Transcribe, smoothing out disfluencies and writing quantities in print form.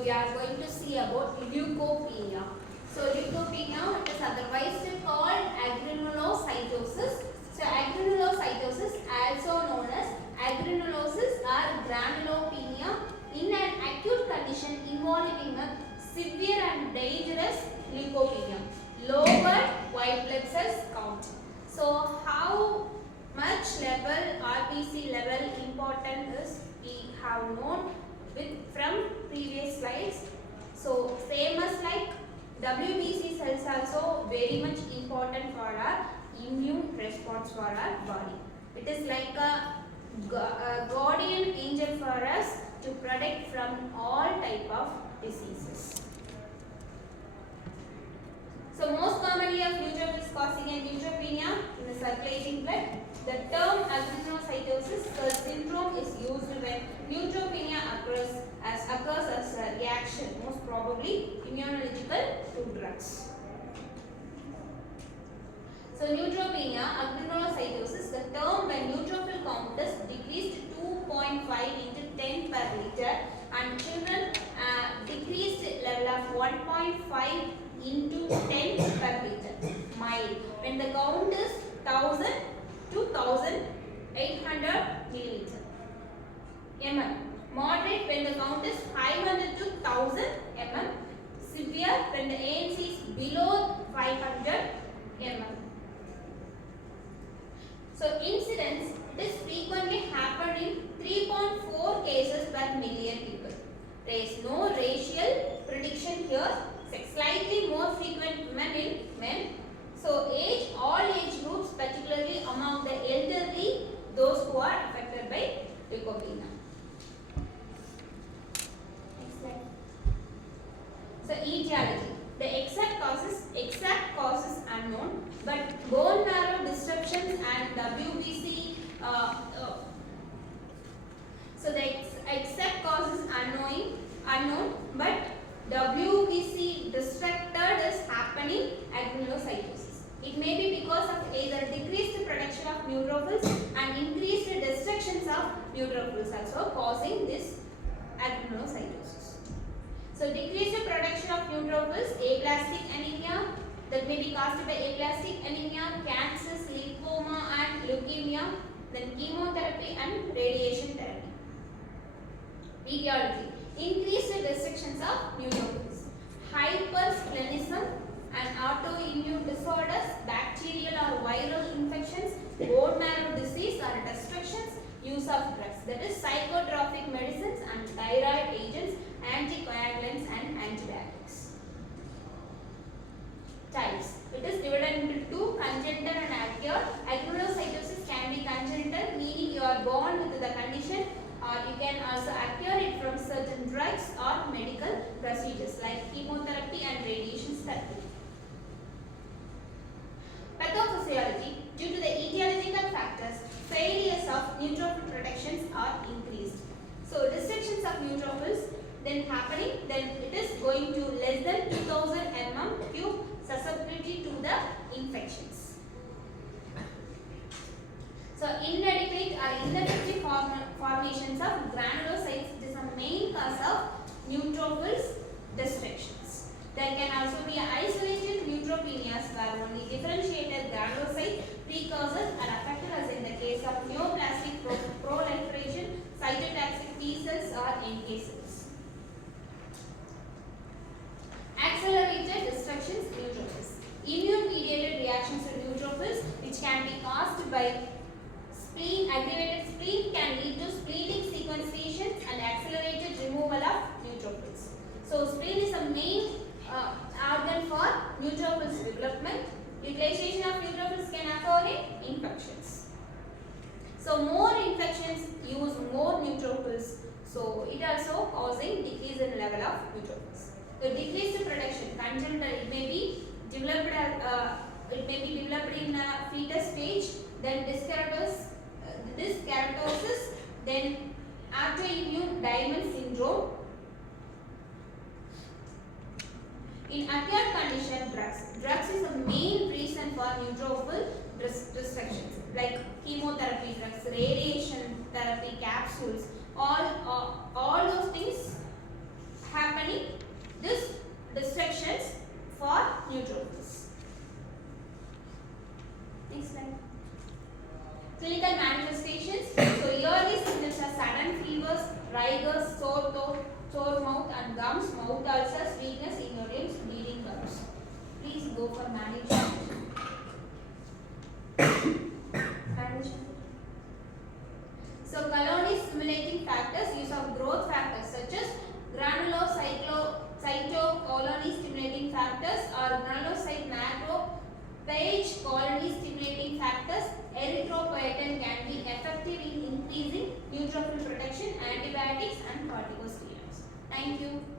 we are going to see about leukopenia. So leukopenia, it is otherwise called agranulocytosis. So agranulocytosis, also known as agranulosis or granulopenia, in an acute condition involving a severe and dangerous leukopenia, lower white blood cells count. So how much level RBC level important is we have known from previous slides. So same as like WBC cells also very much important for our immune response for our body. It is like a guardian angel for us to protect from all type of diseases. So most commonly of neutrophils causing a neutropenia in the circulating blood. The term agranulocytosis syndrome is used when neutropenia occurs as a reaction, most probably immunological to drugs. So neutropenia, agranulocytosis, the term when neutrophil count is decreased 2.5 into 10 per liter and children decreased level of 1.5 into 10 per liter. Mild, when the count is 1000 to 1800 milliliter. mm. Moderate, when the count is 500 to 1000 mm. Severe, when the ANC is below 500 mm. So incidence, it is frequently happen in 3.4 cases per million people. There is no racial prediction here. Slightly more frequent men in men. So all age groups, particularly among the elderly, those who are affected by leukopenia. Next slide. So etiology. The exact causes unknown, but bone marrow disruptions and WBC. So the exact causes unknown, but WBC disrupted is happening agranulocytosis. It may be because of either decreased production of neutrophils and increased destructions of neutrophils also causing this agranulocytosis. So decreased production of neutrophils, aplastic anemia, that may be caused by aplastic anemia, cancers, lymphoma and leukemia, then chemotherapy and radiation therapy. Etiology. Increased restrictions of neutrophils, hypersplenism and autoimmune disorders, bacterial or viral infections, bone marrow disease or destructions, use of drugs, that is psychotropic medicines and thyroid agents, anticoagulants and antibiotics. Types. It is divided into two, congenital and acquired. Agranulocytosis can be congenital, meaning you are born with the condition, or you can also acquire it from certain drugs or medical procedures like chemotherapy and radiation therapy. Pathophysiology. Due to the etiological factors, failures of neutrophil protections are increased. So restrictions of neutrophils then happening, then it is going to less than 2000 mm3, susceptibility to the infections. So inadequate or ineffective formations of granulocytes, it is a main cause of neutrophils destructions. There can also be isolated neutropenias where only differentiated granulocyte precursors are affected, as in the case of neoplastic proliferation, cytotoxic T cells or NK cells. Accelerated destructions neutrophils. Immune-mediated reactions to neutrophils, which can be caused by spleen. Aggravated spleen can lead to splenic sequestrations and accelerated removal of neutrophils. So spleen is a main organ for neutrophils development. Utilization of neutrophils can occur in infections. So more infections use more neutrophils. So it also causing decrease in level of neutrophils. The decreased production, congenital, it may be developed in a fetus stage, then dyskeratosis, then autoimmune diamond syndrome. In acquired condition, drugs is the main reason for neutrophil restrictions, like chemotherapy drugs, radiation therapy capsules, all those things happening rigors, sore mouth and gums, mouth ulcers, weakness in your limbs, bleeding gums. Please go for management. So colony stimulating factors, use of growth factors such as granulocyte stimulating factors or granulocyte macrophage colony stimulating factors. Erythropoietin can be effective in increasing neutrophil protection, antibiotics and corticosteroids. Thank you.